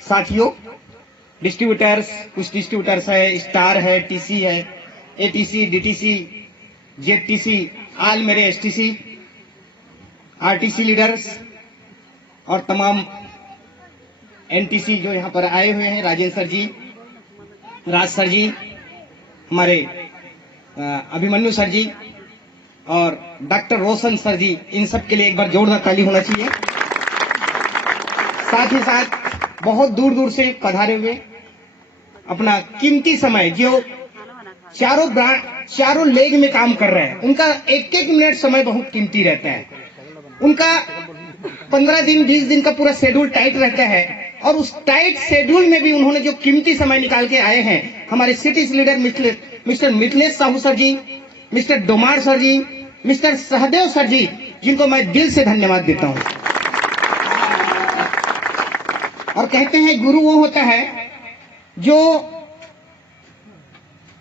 साथियों, डिस्ट्रीब्यूटर्स, कुछ डिस्ट्रीब्यूटर्स है, स्टार है, टीसी है, एटीसी, डीटीसी, जेटीसी, आल मेरे एसटीसी, आरटीसी लीडर्स और तमाम एनटीसी जो यहाँ पर आए हुए हैं, राजेंद्र सर जी, राज सर जी, हमारे अभिमन्यु सर जी और डॉक्टर रोशन सर जी, इन सब के लिए एक बार जोरदार ताली होना चाहिए। साथ ही साथ बहुत दूर दूर से पधारे हुए अपना कीमती समय जो चारों लेग में काम कर रहे हैं, उनका एक एक मिनट समय बहुत कीमती रहता है। उनका 15 दिन 20 दिन का पूरा शेड्यूल टाइट रहता है और उस टाइट शेड्यूल में भी उन्होंने जो कीमती समय निकाल के आए हैं, हमारे city leader mister Mithilesh Sahu sir ji, mister Domar sir ji, mister Sahdev sir ji, जिनको मैं दिल से धन्यवाद देता हूं। और कहते हैं गुरु वो होता है जो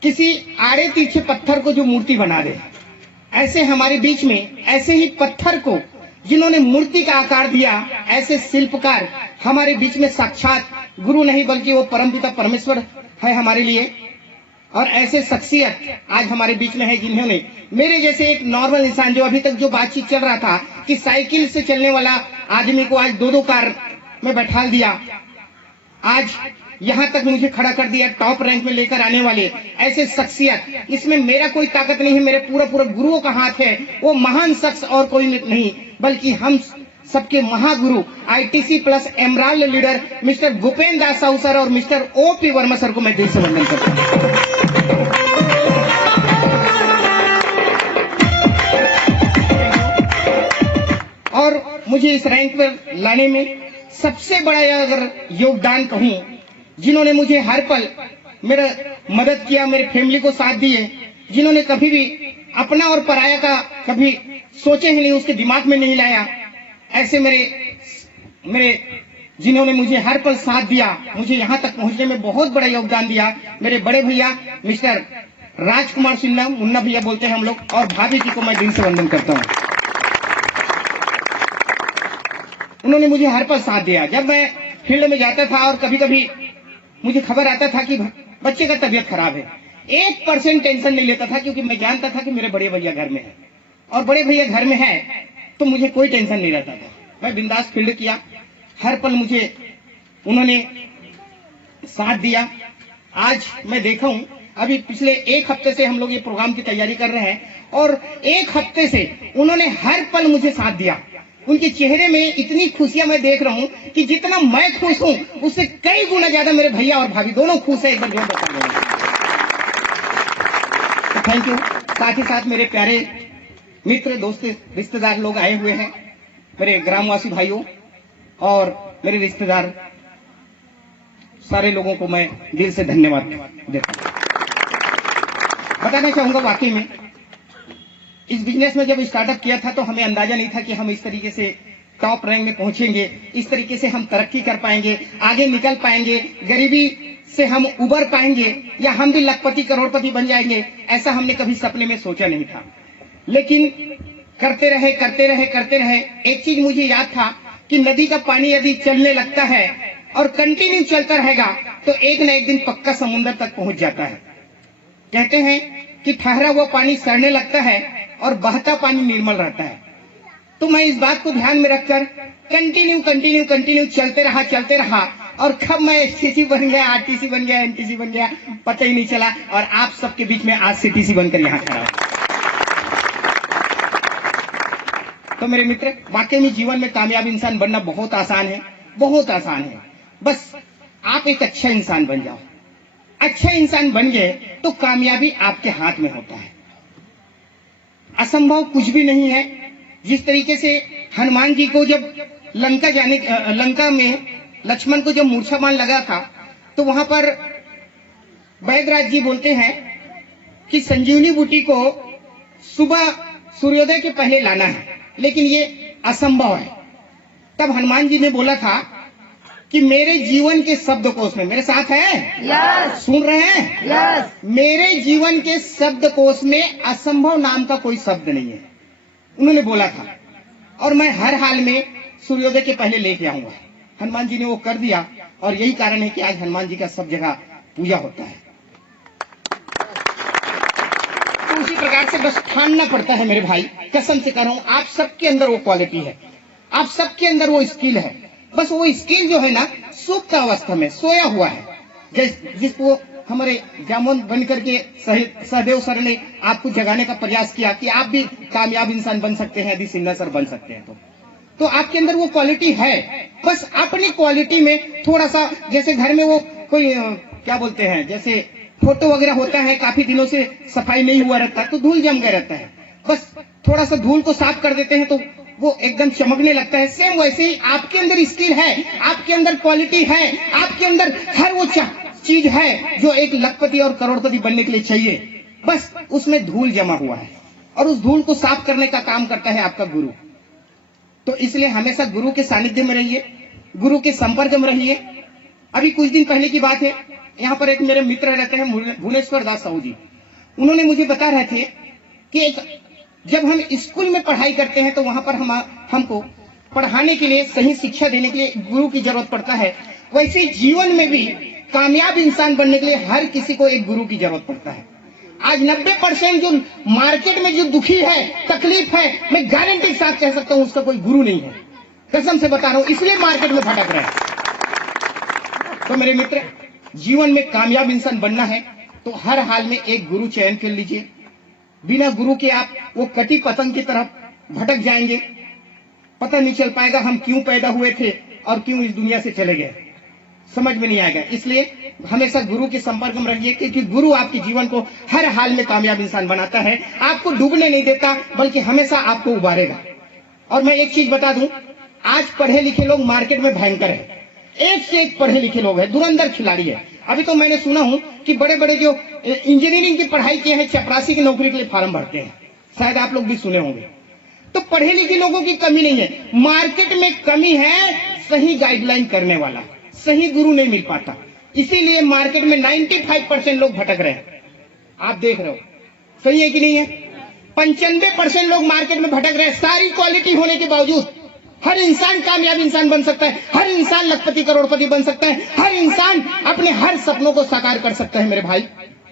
किसी आड़े तीखे पत्थर को जो मूर्ति बना दे। ऐसे हमारे बीच में ऐसे ही पत्थर को जिन्होंने मूर्ति का आकार दिया, ऐसे शिल्पकार हमारे बीच में साक्षात गुरु नहीं बल्कि वो परमपिता परमेश्वर है हमारे लिए। और ऐसे शख्सियत आज हमारे बीच में है जिन्होंने मेरे जैसे एक नॉर्मल इंसान, जो अभी तक जो बातचीत चल रहा था कि साइकिल से चलने वाला आदमी को आज 2-2 कार में बैठा दिया, आज यहाँ तक मुझे खड़ा कर दिया, टॉप रैंक में लेकर आने वाले ऐसे शख्सियत, इसमें मेरा कोई ताकत नहीं है, मेरे पूरा गुरुओं का हाथ है। वो महान शख्स और कोई नहीं बल्कि हम सबके महागुरु ITC plus emerald leader mister Bhupendra Das Sahu sir और मिस्टर ओपी वर्मा सर को मैं दिल से वंदन करता हूँ। और मुझे इस रैंक पर लाने में सबसे बड़ा अगर योगदान कहूं, जिन्होंने मुझे हर पल मेरा मदद किया, मेरे फैमिली को साथ दिए, जिन्होंने कभी भी अपना और पराया का कभी सोचे ही नहीं, उसके दिमाग में नहीं लाया, ऐसे मेरे जिन्होंने मुझे हर पल साथ दिया, मुझे यहाँ तक पहुंचने में बहुत बड़ा योगदान दिया, मेरे बड़े भैया मिस्टर राजकुमार सिन्हा, मुन्ना भैया बोलते हैं हम लोग, और भाभी जी को मैं दिल से वंदन करता हूँ। उन्होंने मुझे हर पल साथ दिया। जब मैं फील्ड में जाता था और कभी कभी मुझे खबर आता था कि बच्चे का तबीयत खराब है, 1% टेंशन नहीं लेता था, क्योंकि मैं जानता था कि मेरे बड़े भैया घर में है, और बड़े भैया घर में है तो मुझे कोई टेंशन नहीं रहता था। मैं बिंदास फील्ड किया, हर पल मुझे उन्होंने साथ दिया। आज मैं देखा हूं, अभी पिछले 1 हफ्ते से हम लोग ये प्रोग्राम की तैयारी कर रहे हैं और 1 हफ्ते से उन्होंने हर पल मुझे साथ दिया। उनके चेहरे में इतनी खुशियां मैं देख रहा हूं कि जितना मैं खुश हूं उससे कई गुना ज्यादा मेरे भैया और भाभी दोनों खुश है। एक बार जोर बता देना। Thank you. साथ ही साथ मेरे प्यारे मित्र, दोस्त, रिश्तेदार लोग आए हुए हैं, मेरे ग्रामवासी भाइयों और मेरे रिश्तेदार, सारे लोगों को मैं दिल से धन्यवाद देता हूं। बताना चाहूंगा, वाकई में इस बिजनेस में जब स्टार्टअप किया था तो हमें अंदाजा नहीं था कि हम इस तरीके से टॉप रैंक में पहुंचेंगे, इस तरीके से हम तरक्की कर पाएंगे, आगे निकल पाएंगे, गरीबी से हम उबर पाएंगे या हम भी लखपति करोड़पति बन जाएंगे, ऐसा हमने कभी सपने में सोचा नहीं था। लेकिन करते रहे। एक चीज मुझे याद था कि नदी का पानी यदि चलने लगता है और कंटिन्यू चलता रहेगा तो एक न एक दिन पक्का समुद्र तक पहुंच जाता है। कहते हैं कि ठहरा हुआ पानी सड़ने लगता है और बहता पानी निर्मल रहता है। तो मैं इस बात को ध्यान में रखकर कंटिन्यू चलते रहा और कब मैं एसटीसी बन गया, आरटीसी बन गया, एनटीसी बन गया, पता ही नहीं चला, और आप सबके बीच में आज सीटीसी बनकर यहाँ खड़ा हूं। तो मेरे मित्र, वाकई में जीवन में कामयाब इंसान बनना बहुत आसान है, बहुत आसान है। बस आप एक अच्छा इंसान बन जाओ। अच्छा इंसान बन गए तो कामयाबी आपके हाथ में होता है। असंभव कुछ भी नहीं है। जिस तरीके से हनुमान जी को जब लंका में लक्ष्मण को जब मूर्छा बाण लगा था तो वहां पर वैद्यराज जी बोलते हैं कि संजीवनी बूटी को सुबह सूर्योदय के पहले लाना है, लेकिन ये असंभव है। तब हनुमान जी ने बोला था कि मेरे जीवन के शब्दकोश में, मेरे साथ है? yes. सुन रहे हैं? yes. मेरे जीवन के शब्दकोश में असंभव नाम का कोई शब्द नहीं है, उन्होंने बोला था, और मैं हर हाल में सूर्योदय के पहले लेके आऊंगा। हनुमान जी ने वो कर दिया और यही कारण है कि आज हनुमान जी का सब जगह पूजा होता है। तो उसी प्रकार से बस ठानना पड़ता है मेरे भाई, कसम से कह रहा हूं, आप सबके अंदर वो क्वालिटी है, आप सबके अंदर वो स्किल है। बस वो स्किल जो है ना सुप्त अवस्था में सोया हुआ है, जिसको हमारे जामुन बन करके सहदेव सर ने आपको जगाने का प्रयास किया कि आप भी कामयाब इंसान बन सकते हैं यदि सिन्हा सर बन सकते हैं तो आपके अंदर वो क्वालिटी है। बस अपनी क्वालिटी में थोड़ा सा, जैसे घर में वो कोई क्या बोलते हैं, जैसे फोटो वगैरह होता है, काफी दिनों से सफाई नहीं हुआ रहता तो धूल जम गया रहता है, बस थोड़ा सा धूल को साफ कर देते हैं तो वो एकदम चमकने लगता है। सेम वैसे ही आपके अंदर स्किल है, आपके अंदर क्वालिटी है, आपके अंदर हर वो चीज है जो एक लखपति और करोड़पति बनने के लिए चाहिए, बस उसमें धूल जमा हुआ है और उस धूल को साफ करने का काम करता है आपका गुरु। तो इसलिए हमेशा गुरु के सानिध्य में रहिए, गुरु के संपर्क में रहिए। अभी कुछ दिन पहले की बात है, यहाँ पर एक मेरे मित्र रहते हैं भुवनेश्वर दास साहू जी, उन्होंने मुझे बता रहे थे कि जब हम स्कूल में पढ़ाई करते हैं तो वहां पर हमको पढ़ाने के लिए, सही शिक्षा देने के लिए गुरु की जरूरत पड़ता है। वैसे जीवन में भी कामयाब इंसान बनने के लिए हर किसी को एक गुरु की जरूरत पड़ता है। आज 90% जो मार्केट में जो दुखी है, तकलीफ है, मैं गारंटी के साथ कह सकता हूं उसका कोई गुरु नहीं है, कसम से बता रहा हूं, इसलिए मार्केट में भटक रहे हैं। तो मेरे मित्र, जीवन में कामयाब इंसान बनना है तो हर हाल में एक गुरु चयन कर लीजिए। बिना गुरु के आप वो कटी पतंग की तरफ भटक जाएंगे, पता नहीं चल पाएगा हम क्यों पैदा हुए थे और क्यों इस दुनिया से चले गए, समझ में नहीं आएगा। इसलिए हमेशा गुरु के संपर्क में रहिए, क्योंकि गुरु आपके जीवन को हर हाल में कामयाब इंसान बनाता है, आपको डूबने नहीं देता बल्कि हमेशा आपको उबारेगा। और मैं एक चीज बता दूं, आज पढ़े लिखे लोग मार्केट में भयंकर है, एक से एक पढ़े लिखे लोग हैं, धुरंधर खिलाड़ी है। अभी तो मैंने सुना हूं कि बड़े बड़े जो इंजीनियरिंग की पढ़ाई किए हैं चपरासी की नौकरी के लिए फॉर्म भरते हैं, शायद आप लोग भी सुने होंगे। तो पढ़े लिखे लोगों की कमी नहीं है, मार्केट में कमी है सही गाइडलाइन करने वाला, सही गुरु नहीं मिल पाता, इसीलिए मार्केट में 95% लोग भटक रहे हैं। आप देख रहे हो, सही है कि नहीं है? 95% लोग मार्केट में भटक रहे हैं। सारी क्वालिटी होने के बावजूद हर इंसान कामयाब इंसान बन सकता है, हर इंसान लखपति करोड़पति बन सकता है, हर इंसान अपने हर सपनों को साकार कर सकता है मेरे भाई,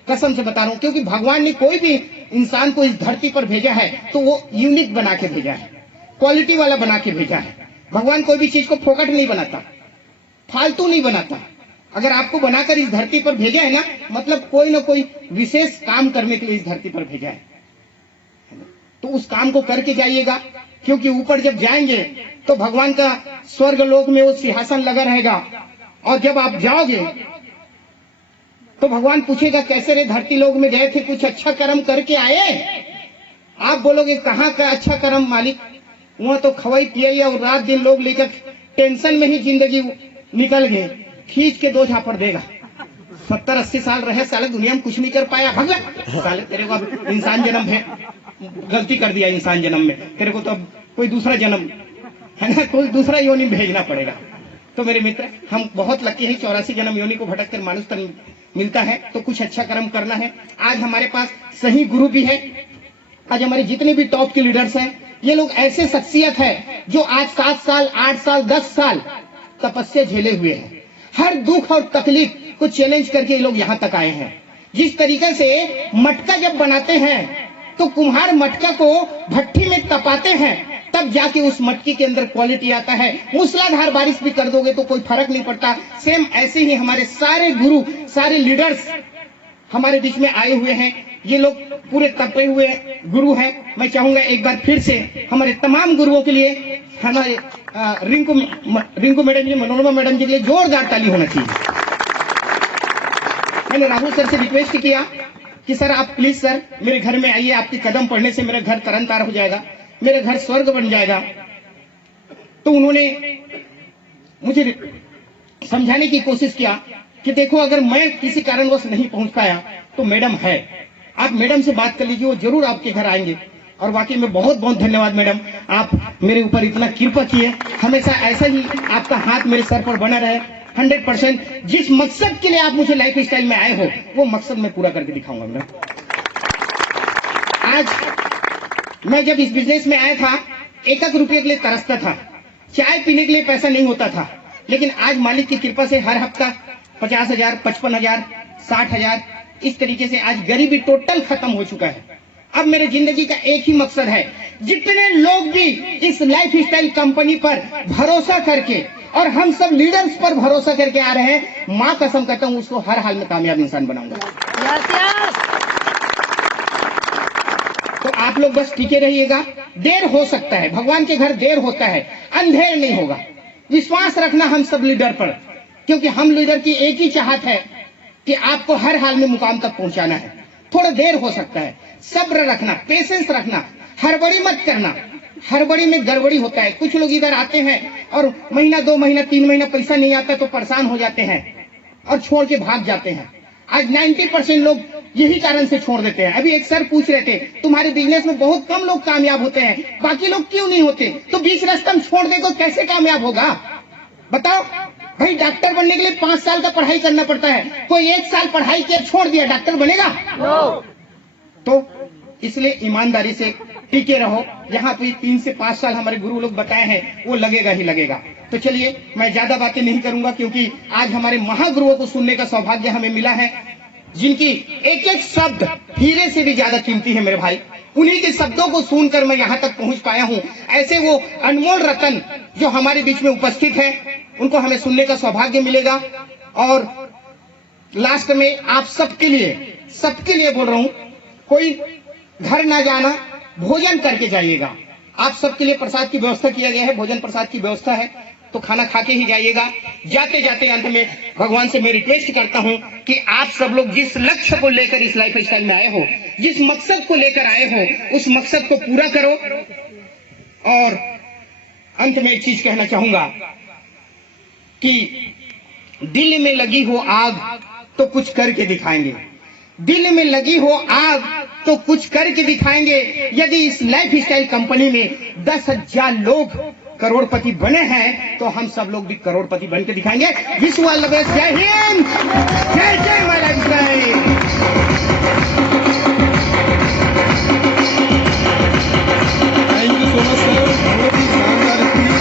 कसम से बता रहा हूं। क्योंकि भगवान ने कोई भी इंसान को इस धरती पर भेजा है तो वो यूनिक बना के भेजा है, क्वालिटी वाला बना के भेजा है। भगवान कोई भी चीज को फोकट नहीं बनाता, फालतू नहीं बनाता। अगर आपको बनाकर इस धरती पर भेजा है ना, मतलब कोई ना कोई विशेष काम करने के लिए इस धरती पर भेजा है, तो उस काम को करके जाइएगा। क्योंकि ऊपर जब जाएंगे तो भगवान का स्वर्ग लोक में वो सिंहासन लगा रहेगा, और जब आप जाओगे तो भगवान पूछेगा कैसे रे धरती लोक में गए थे, कुछ अच्छा कर्म करके आए? आप बोलोगे कहाँ का अच्छा कर्म मालिक, वहां तो खवाई पियाई और रात दिन लोग लेकर टेंशन में ही जिंदगी निकल गए, खींच के 2 झापड़ देगा। 70-80 साल रहे साले, दुनिया में कुछ नहीं कर पाया, भगवान साले तेरे को अब इंसान जन्म है, गलती कर दिया इंसान जन्म में, तेरे को तो अब कोई दूसरा जन्म है ना, कोई दूसरा योनि भेजना पड़ेगा। तो मेरे मित्र, हम बहुत लकी है, 84 जन्म योनि को भटक कर मानुष तन मिलता है, तो कुछ अच्छा कर्म करना है। आज हमारे पास सही गुरु भी है। आज हमारे जितने भी टॉप के लीडर्स हैं, ये लोग ऐसे शख्सियत है जो आज 7 साल 8 साल 10 साल तपस्या झेले हुए हैं। हर दुख और तकलीफ को चैलेंज करके ये लोग यहाँ तक आए हैं। जिस तरीके से मटका जब बनाते हैं तो कुम्हार मटका को भट्टी में तपाते हैं, तब जाके उस मटकी के अंदर क्वालिटी आता है। मूसलाधार बारिश भी कर दोगे तो कोई फर्क नहीं पड़ता। सेम ऐसे ही हमारे सारे गुरु, सारे लीडर्स हमारे बीच में आए हुए हैं। ये लोग पूरे तपे हुए गुरु हैं। मैं चाहूंगा एक बार फिर से हमारे तमाम गुरुओं के लिए, हमारे रिंकू मैडम जी, मनोरमा मैडम जी के लिए जोरदार ताली होना चाहिए। मैंने राहुल सर से रिक्वेस्ट किया कि सर आप प्लीज सर मेरे घर में आइए, आपके कदम पड़ने से मेरा घर तरन तार हो जाएगा, मेरा घर स्वर्ग बन जाएगा। तो उन्होंने मुझे समझाने की कोशिश किया कि देखो अगर मैं किसी कारणवश नहीं पहुंच पाया तो मैडम है, आप मैडम से बात कर लीजिए, वो जरूर आपके घर आएंगे। और वाकई में बहुत बहुत धन्यवाद मैडम, आप मेरे ऊपर इतना कृपा किए। हमेशा ऐसा ही आपका हाथ मेरे सर पर बना रहे। 100% जिस मकसद के लिए आप मुझे लाइफ स्टाइल में आए हो वो मकसद मैं पूरा करके दिखाऊंगा मैडम। आज मैं जब इस बिजनेस में आया था, 1 रुपये के लिए तरसता था, चाय पीने के लिए पैसा नहीं होता था, लेकिन आज मालिक की कृपा से हर हफ्ता 50,000, 55,000, 60,000 इस तरीके से आज गरीबी टोटल खत्म हो चुका है। अब मेरे जिंदगी का एक ही मकसद है, जितने लोग भी इस लाइफस्टाइल कंपनी पर भरोसा करके और हम सब लीडर्स पर भरोसा करके आ रहे हैं, मां कसम करता हूं उसको हर हाल में कामयाब इंसान बनाऊंगा। तो आप लोग बस टिके रहिएगा। देर हो सकता है, भगवान के घर देर होता है, अंधेर नहीं होगा। विश्वास रखना हम सब लीडर पर, क्योंकि हम लीडर की एक ही चाहत है कि आपको हर हाल में मुकाम तक पहुंचाना है। थोड़ा देर हो सकता है, सब्र रखना, पेशेंस रखना, हड़बड़ी मत करना। हड़बड़ी में गड़बड़ी होता है। कुछ लोग इधर आते हैं और महीना, 2 महीना, 3 महीना पैसा नहीं आता तो परेशान हो जाते हैं और छोड़ के भाग जाते हैं। आज 90% लोग यही कारण से छोड़ देते हैं। अभी एक सर पूछ रहे थे, तुम्हारे बिजनेस में बहुत कम लोग कामयाब होते हैं, बाकी लोग क्यों नहीं होते? तो बीच रास्ते में छोड़ दे तो कैसे कामयाब होगा बताओ? भाई डॉक्टर बनने के लिए 5 साल का पढ़ाई करना पड़ता है, कोई 1 साल पढ़ाई किया छोड़ दिया, डॉक्टर बनेगा? तो इसलिए ईमानदारी से टिके रहो। यहाँ पे 3 से 5 साल हमारे गुरु लोग बताए हैं, वो लगेगा ही लगेगा। तो चलिए मैं ज्यादा बातें नहीं करूंगा, क्योंकि आज हमारे महागुरुओं को सुनने का सौभाग्य हमें मिला है, जिनकी एक एक शब्द हीरे से भी ज्यादा कीमती है मेरे भाई। उन्हीं के शब्दों को सुनकर मैं यहाँ तक पहुंच पाया हूँ। ऐसे वो अनमोल रतन जो हमारे बीच में उपस्थित है, उनको हमें सुनने का सौभाग्य मिलेगा। और लास्ट में आप सबके लिए बोल रहा हूं, कोई घर ना जाना, भोजन करके जाइएगा। आप सबके लिए प्रसाद की व्यवस्था किया गया है, भोजन प्रसाद की व्यवस्था है, तो खाना खा के ही जाइएगा। जाते जाते अंत में भगवान से मैं रिक्वेस्ट करता हूं कि आप सब लोग जिस लक्ष्य को लेकर इस लाइफ स्टाइल में आए हो, जिस मकसद को लेकर आए हो, उस मकसद को पूरा करो। और अंत में एक चीज कहना चाहूंगा कि दिल में लगी हो आग तो कुछ करके दिखाएंगे। दिल में लगी हो आग तो कुछ करके दिखाएंगे। यदि इस लाइफ स्टाइल कंपनी में 10,000 लोग करोड़पति बने हैं, तो हम सब लोग भी करोड़पति बन के दिखाएंगे। Wish you all the best. जय हिंद, जय जय माय लाइफ स्टाइल।